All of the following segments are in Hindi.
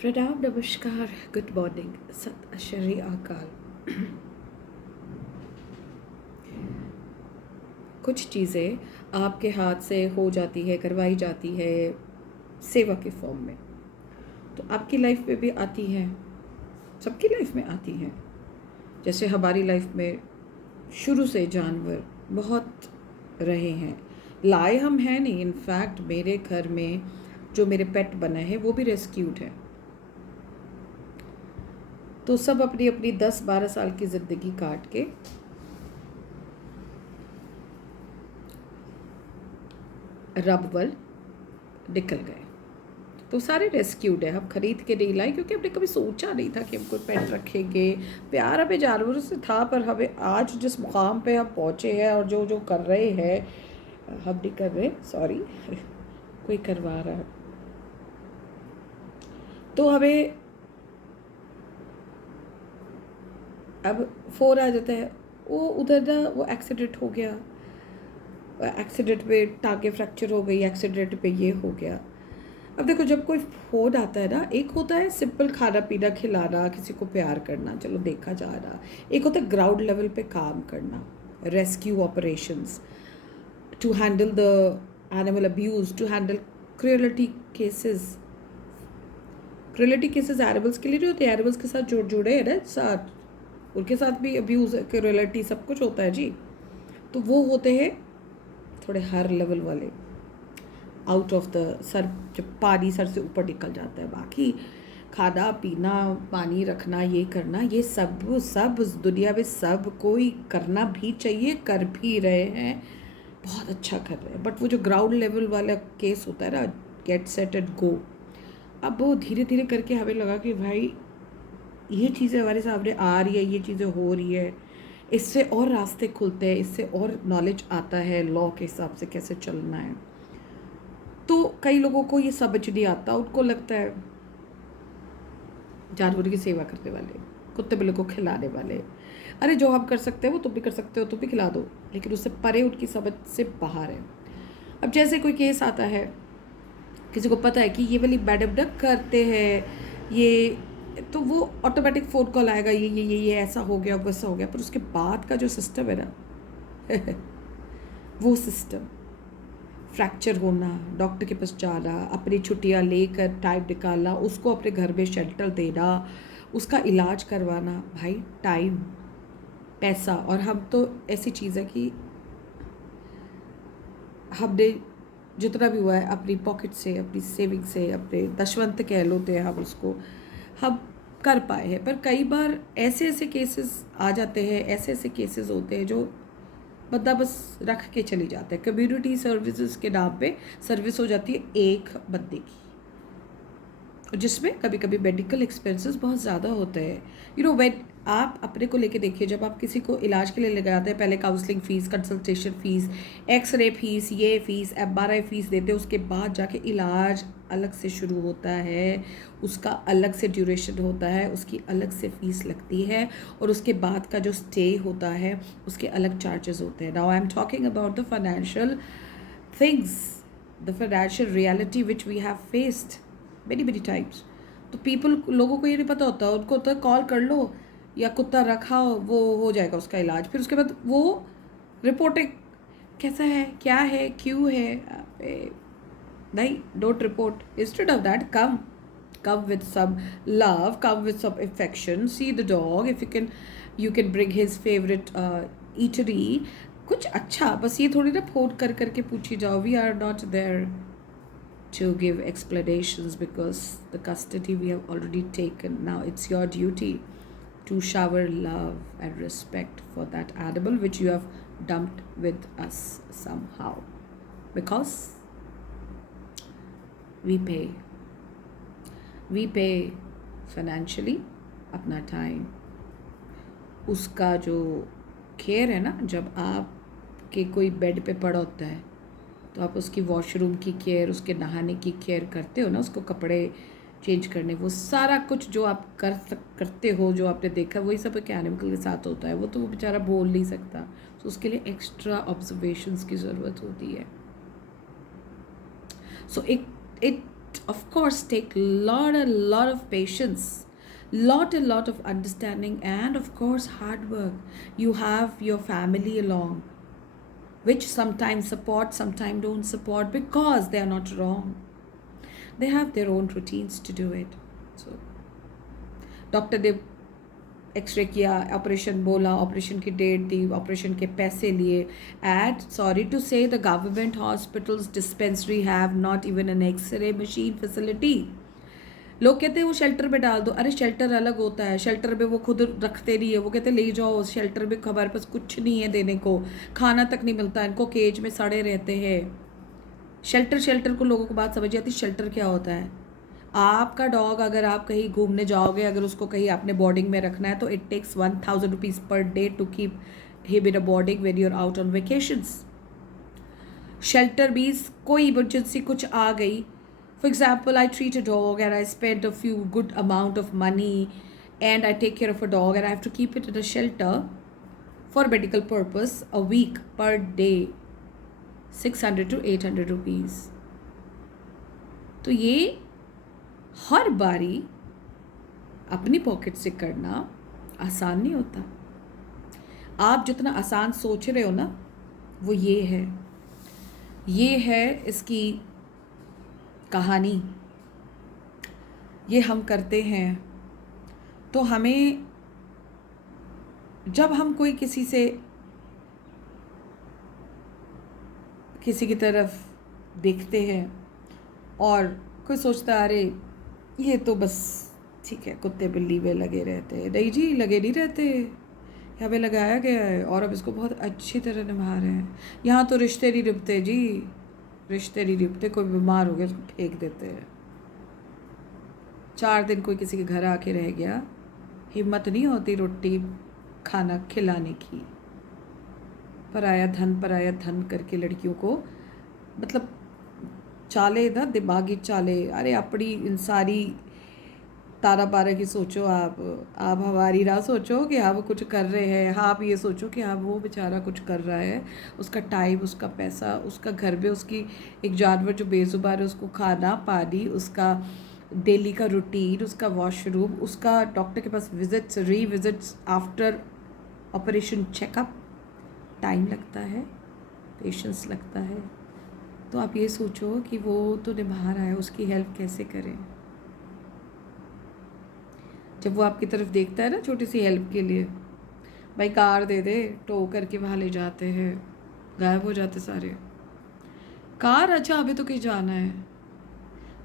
प्रणाम, नमस्कार, गुड मॉर्निंग, सत श्री अकाल। कुछ चीज़ें आपके हाथ से हो जाती है, करवाई जाती है सेवा के फॉर्म में, तो आपकी लाइफ में भी आती हैं, सबकी लाइफ में आती हैं। जैसे हमारी लाइफ में शुरू से जानवर बहुत रहे हैं, लाए हम हैं नहीं। इनफैक्ट मेरे घर में जो मेरे पेट बने हैं वो भी रेस्क्यूड है। तो सब अपनी अपनी 10-12 साल की ज़िंदगी काट के रबवल निकल गए। तो सारे रेस्क्यूड है, हम खरीद के नहीं लाए क्योंकि हमने कभी सोचा नहीं था कि हम कोई पेट रखेंगे। प्यार हमें जानवरों से था, पर हमें आज जिस मुकाम पे हम पहुँचे हैं और जो जो कर रहे हैं, हम नहीं कर रहे, सॉरी कोई करवा रहा है, तो हमें अब फ़ोन आ जाता है, वो उधर ना वो एक्सीडेंट हो गया, एक्सीडेंट में टाँगे फ्रैक्चर हो गई, एक्सीडेंट पे ये हो गया। अब देखो, जब कोई फ़ोन आता है ना, एक होता है सिंपल खाना पीना खिलाना, किसी को प्यार करना, चलो देखा जा रहा। एक होता है ग्राउंड लेवल पे काम करना, rescue operations, to handle the animal abuse, to handle cruelty cases. Cruelty cases animals के लिए नहीं होते, एनिमल्स के साथ जुड़े हैं ना, साथ उनके साथ भी अब्यूज़, क्रूएलिटी सब कुछ होता है जी। तो वो होते हैं थोड़े हायर लेवल वाले, आउट ऑफ द सर, जब पानी सर से ऊपर निकल जाता है। बाकी खाना पीना, पानी रखना, ये करना, ये सब सब दुनिया में सब कोई करना भी चाहिए, कर भी रहे हैं, बहुत अच्छा कर रहे हैं। बट वो जो ग्राउंड लेवल वाला केस होता है ना, गेट सेट एंड गो, अब वो धीरे धीरे करके हमें लगा कि भाई ये चीज़ें हमारे सामने आ रही है, ये चीज़ें हो रही है, इससे और रास्ते खुलते हैं, इससे और नॉलेज आता है लॉ के हिसाब से कैसे चलना है। तो कई लोगों को ये समझ नहीं आता, उनको लगता है जानवरों की सेवा करने वाले, कुत्ते बिल्ली को खिलाने वाले, अरे जो हम कर सकते हैं वो तुम भी कर सकते हो, तुम भी खिला दो, लेकिन उससे परे उनकी समझ से बाहर है। अब जैसे कोई केस आता है, किसी को पता है कि ये वाली मैडम ना करते हैं ये, तो वो ऑटोमेटिक फ़ोन कॉल आएगा, ये ऐसा हो गया, वैसा हो गया। पर उसके बाद का जो सिस्टम है ना वो सिस्टम, फ्रैक्चर होना, डॉक्टर के पास जाना, अपनी छुट्टियां लेकर टाइम निकालना, उसको अपने घर में शेल्टर देना, उसका इलाज करवाना, भाई टाइम, पैसा। और हम तो ऐसी चीज़ है कि हमने जितना भी हुआ है अपनी पॉकेट से, अपनी सेविंग से, अपने दशवंत कह लोते हैं हम उसको, हम कर पाए हैं। पर कई बार ऐसे ऐसे केसेस आ जाते हैं, ऐसे ऐसे केसेस होते हैं जो बंदा बस रख के चली जाता है। कम्युनिटी सर्विसेज के नाम पे सर्विस हो जाती है एक बंदे की, जिसमें कभी कभी मेडिकल एक्सपेंसेस बहुत ज़्यादा होते हैं। व्हेन आप अपने को लेके देखिए, जब आप किसी को इलाज के लिए ले जाते हैं, पहले counselling fees, consultation fees, x-ray fees, ये फ़ीस, MRI फ़ीस देते हैं, उसके बाद जाके इलाज अलग से शुरू होता है, उसका अलग से ड्यूरेशन होता है, उसकी अलग से फ़ीस लगती है, और उसके बाद का जो स्टे होता है उसके अलग चार्जेस होते हैं। Now I am talking about the financial things, the financial reality which we have faced many many times. तो लोगों को ये नहीं पता होता, उनको होता है कॉल कर लो या कुत्ता रखा वो हो जाएगा उसका इलाज, फिर उसके बाद वो रिपोर्टिंग कैसा है, क्या है, क्यों है, नहीं, don't report. Instead of that, come with some love, come with some affection, see the dog, if you can bring his favorite eatery, कुछ अच्छा। बस ये थोड़ी ना फोन कर करके पूछी जाओ। We are not there to give explanations because the custody we have already taken. Now it's your duty to shower love and respect for that animal which you have dumped with us somehow, because we pay financially, अपना टाइम, उसका जो केयर है ना, जब आपके कोई बेड पे पड़ा होता है तो आप उसकी वॉशरूम की केयर, उसके नहाने की केयर करते हो ना, उसको कपड़े चेंज करने, वो सारा कुछ जो आप करते हो, जो आपने देखा, वही सब एक एनिमल के साथ होता है। वो तो वो बेचारा बोल नहीं सकता, तो उसके लिए एक्स्ट्रा ऑब्जर्वेशंस की ज़रूरत होती है। So it of course take lot of patience, lot of understanding, and of course hard work. You have your family along, which sometimes support, sometimes don't support, because they are not wrong. They have their own routines to do it. So doctor ने एक्सरे किया, ऑपरेशन बोला, ऑपरेशन की डेट दी, ऑपरेशन के पैसे लिए, and sorry to say the government hospitals dispensary have not even an x-ray machine facility. लोग कहते हैं वो शेल्टर में डाल दो. अरे शेल्टर अलग होता है, शेल्टर में वो खुद रखते नहीं है. वो कहते ले जाओ शेल्टर में, हमारे पास कुछ नहीं है देने को, खाना तक नहीं मिलता, इनको केज में सड़े रहते हैं. शेल्टर को लोगों को बात समझ आती. शेल्टर क्या होता है? आपका डॉग अगर आप कहीं घूमने जाओगे, अगर उसको कहीं आपने बोर्डिंग में रखना है, तो it takes 1000 rupees per day to keep him in a boarding when you are out on vacations. Shelter means कोई इमरजेंसी कुछ आ गई. For example, I treat a dog and I spend a few good amount of money and I take care of a dog and I have to keep it in a shelter for medical purpose a week per day, 600 to 800 rupees. तो ये हर बारी अपनी पॉकेट से करना आसान नहीं होता. आप जितना आसान सोच रहे हो ना, वो ये है इसकी कहानी. ये हम करते हैं तो हमें, जब हम कोई किसी की तरफ देखते हैं और कोई सोचता है अरे ये तो बस ठीक है, कुत्ते बिल्ली में लगे रहते हैं. नहीं जी, लगे नहीं रहते. यहाँ पे लगाया गया है और अब इसको बहुत अच्छी तरह निभा रहे हैं. यहाँ तो रिश्ते नहीं निभते जी, रिश्ते नहीं निभते. कोई बीमार हो गया उसको फेंक देते हैं. 4 दिन कोई किसी के घर आके रह गया, हिम्मत नहीं होती रोटी खाना खिलाने की. पराया धन करके लड़कियों को, मतलब चाले ना, दिमागी चाले. अरे अपनी इन सारी तारा बारा की सोचो. आप हमारी ना सोचो कि हम कुछ कर रहे हैं. आप ये सोचो कि हाँ वो बेचारा कुछ कर रहा है, उसका टाइम, उसका पैसा, उसका घर में उसकी एक जानवर जो बेजुबान है उसको खाना पानी, उसका डेली का रूटीन, उसका वॉशरूम, उसका डॉक्टर के पास visits, revisits after operation checkup. Time लगता है, पेशेंस लगता है. तो आप ये सोचो कि वो तो निभा रहा है, उसकी हेल्प कैसे करें. जब वो आपकी तरफ देखता है ना छोटी सी हेल्प के लिए, भाई कार दे दे, टो करके वहाँ ले जाते हैं, गायब हो जाते सारे. कार, अच्छा अभी तो कहीं जाना है.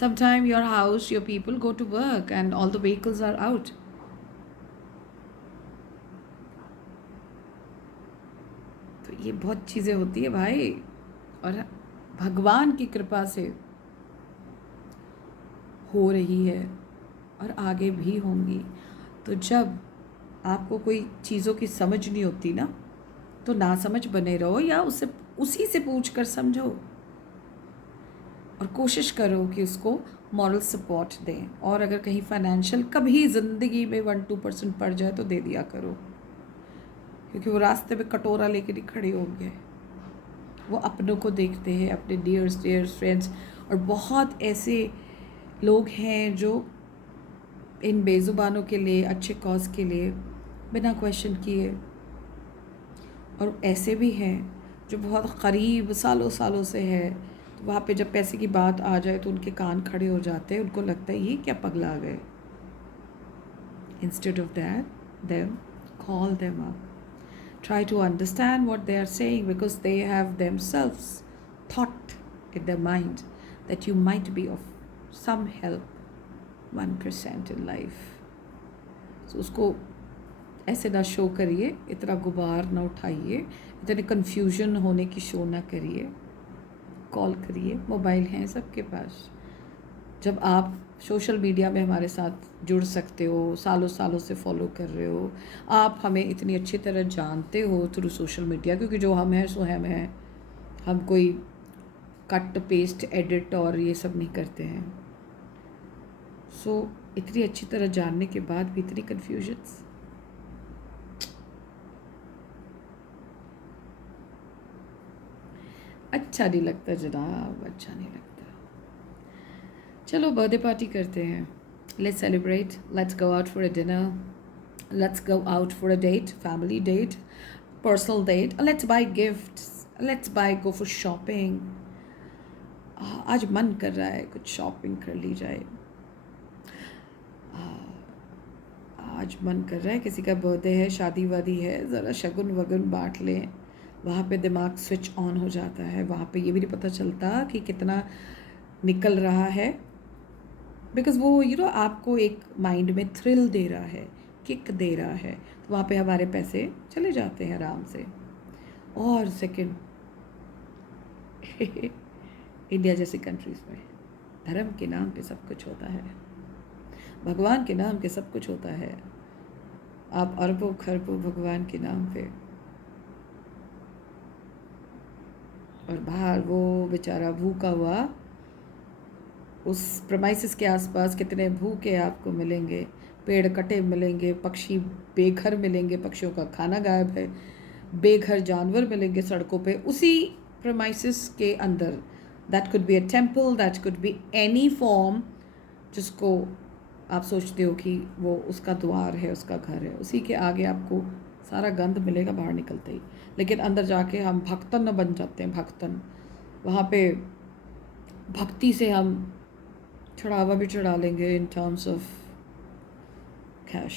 Sometime your house, your people go to work and all the vehicles are out. तो ये बहुत चीज़ें होती है भाई, और भगवान की कृपा से हो रही है और आगे भी होंगी. तो जब आपको कोई चीज़ों की समझ नहीं होती ना, तो ना समझ बने रहो या उसी से पूछ कर समझो और कोशिश करो कि उसको मॉरल सपोर्ट दें. और अगर कहीं फाइनेंशियल कभी ज़िंदगी में 1-2% पड़ जाए तो दे दिया करो, क्योंकि वो रास्ते में कटोरा लेके नहीं खड़े होंगे. वो अपनों को देखते हैं, अपने डियर फ्रेंड्स. और बहुत ऐसे लोग हैं जो इन बेजुबानों के लिए, अच्छे कॉज के लिए बिना क्वेश्चन किए, और ऐसे भी हैं जो बहुत करीब सालों से है. तो वहाँ पे जब पैसे की बात आ जाए तो उनके कान खड़े हो जाते हैं. उनको लगता है ये क्या पगला गए. Instead of that them call them up, try to understand what they are saying, because they have themselves thought in their mind that you might be of some help, 1% in life. So उसको ऐसे ना शो करिए, इतना गुबार ना उठाइए, इतने कन्फ्यूजन होने की शो ना करिए. कॉल करिए, मोबाइल हैं सबके पास. जब आप सोशल मीडिया में हमारे साथ जुड़ सकते हो, सालों से फॉलो कर रहे हो, आप हमें इतनी अच्छी तरह जानते हो थ्रू सोशल मीडिया, क्योंकि जो हम हैं सो हम हैं. हम कोई कट पेस्ट एडिट और ये सब नहीं करते हैं. सो इतनी अच्छी तरह जानने के बाद भी इतनी कन्फ्यूजन्स. अच्छा नहीं लगता जनाब, अच्छा नहीं लगता. चलो बर्थडे पार्टी करते हैं, let's celebrate, let's go out for a dinner, let's go out for a date, family date, personal date, let's buy gifts, let's go for shopping. आज मन कर रहा है कुछ शॉपिंग कर ली जाए, आज मन कर रहा है किसी का बर्थडे है, शादी वादी है, ज़रा शगुन वगुन बांट लें, वहाँ पे दिमाग स्विच ऑन हो जाता है, वहाँ पे ये भी नहीं पता चलता कि कितना निकल रहा है, बिकॉज़ वो आपको एक माइंड में थ्रिल दे रहा है, किक दे रहा है, तो वहाँ पे हमारे पैसे चले जाते हैं आराम से। और सेकंड, इंडिया जैसी कंट्रीज़ में धर्म के नाम पे सब कुछ होता है, भगवान के नाम पे सब कुछ होता है, आप अरबों खरबों भगवान के नाम पे, और बाहर वो बेचारा भूखा हुआ, उस प्रमाइसिस के आसपास कितने भूखे आपको मिलेंगे, पेड़ कटे मिलेंगे, पक्षी बेघर मिलेंगे, पक्षियों का खाना गायब है, बेघर जानवर मिलेंगे सड़कों पे उसी प्रमाइसिस के अंदर। That could be a temple, that could be any form जिसको आप सोचते हो कि वो उसका द्वार है, उसका घर है, उसी के आगे आपको सारा गंद मिलेगा बाहर निकलते ही। लेकिन अंदर जाके हम भक्तन बन जाते हैं, भक्तन। वहाँ पे भक्ति से हम चढ़ावा भी चढ़ा लेंगे इन टर्म्स ऑफ कैश।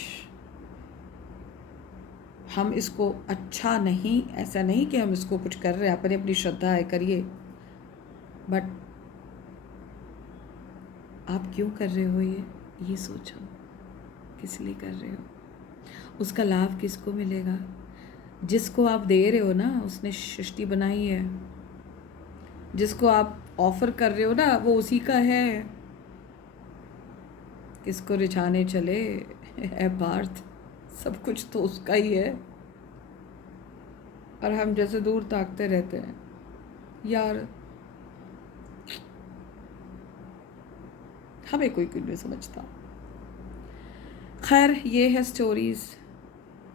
हम इसको अच्छा नहीं, ऐसा नहीं कि हम इसको कुछ कर रहे हैं, अपनी अपनी श्रद्धा है, करिए, बट आप क्यों कर रहे हो ये सोचो, किस लिए कर रहे हो, उसका लाभ किसको मिलेगा। जिसको आप दे रहे हो ना, उसने सृष्टि बनाई है, जिसको आप ऑफर कर रहे हो ना, वो उसी का है। किसको रिझाने चले है पार्थ, सब कुछ तो उसका ही है, और हम जैसे दूर ताकते रहते हैं यार। हमें कोई नहीं समझता। खैर, ये है stories,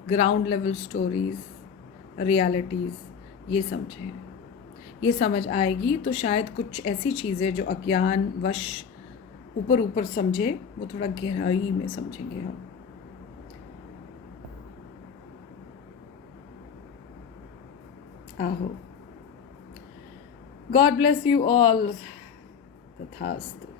ground level stories, realities. ये समझें, ये समझ आएगी तो शायद कुछ ऐसी चीज़ें जो अज्ञान वश ऊपर ऊपर समझे, वो थोड़ा गहराई में समझेंगे हम। आहो, गॉड ब्लेस यू ऑल। तथास्तु।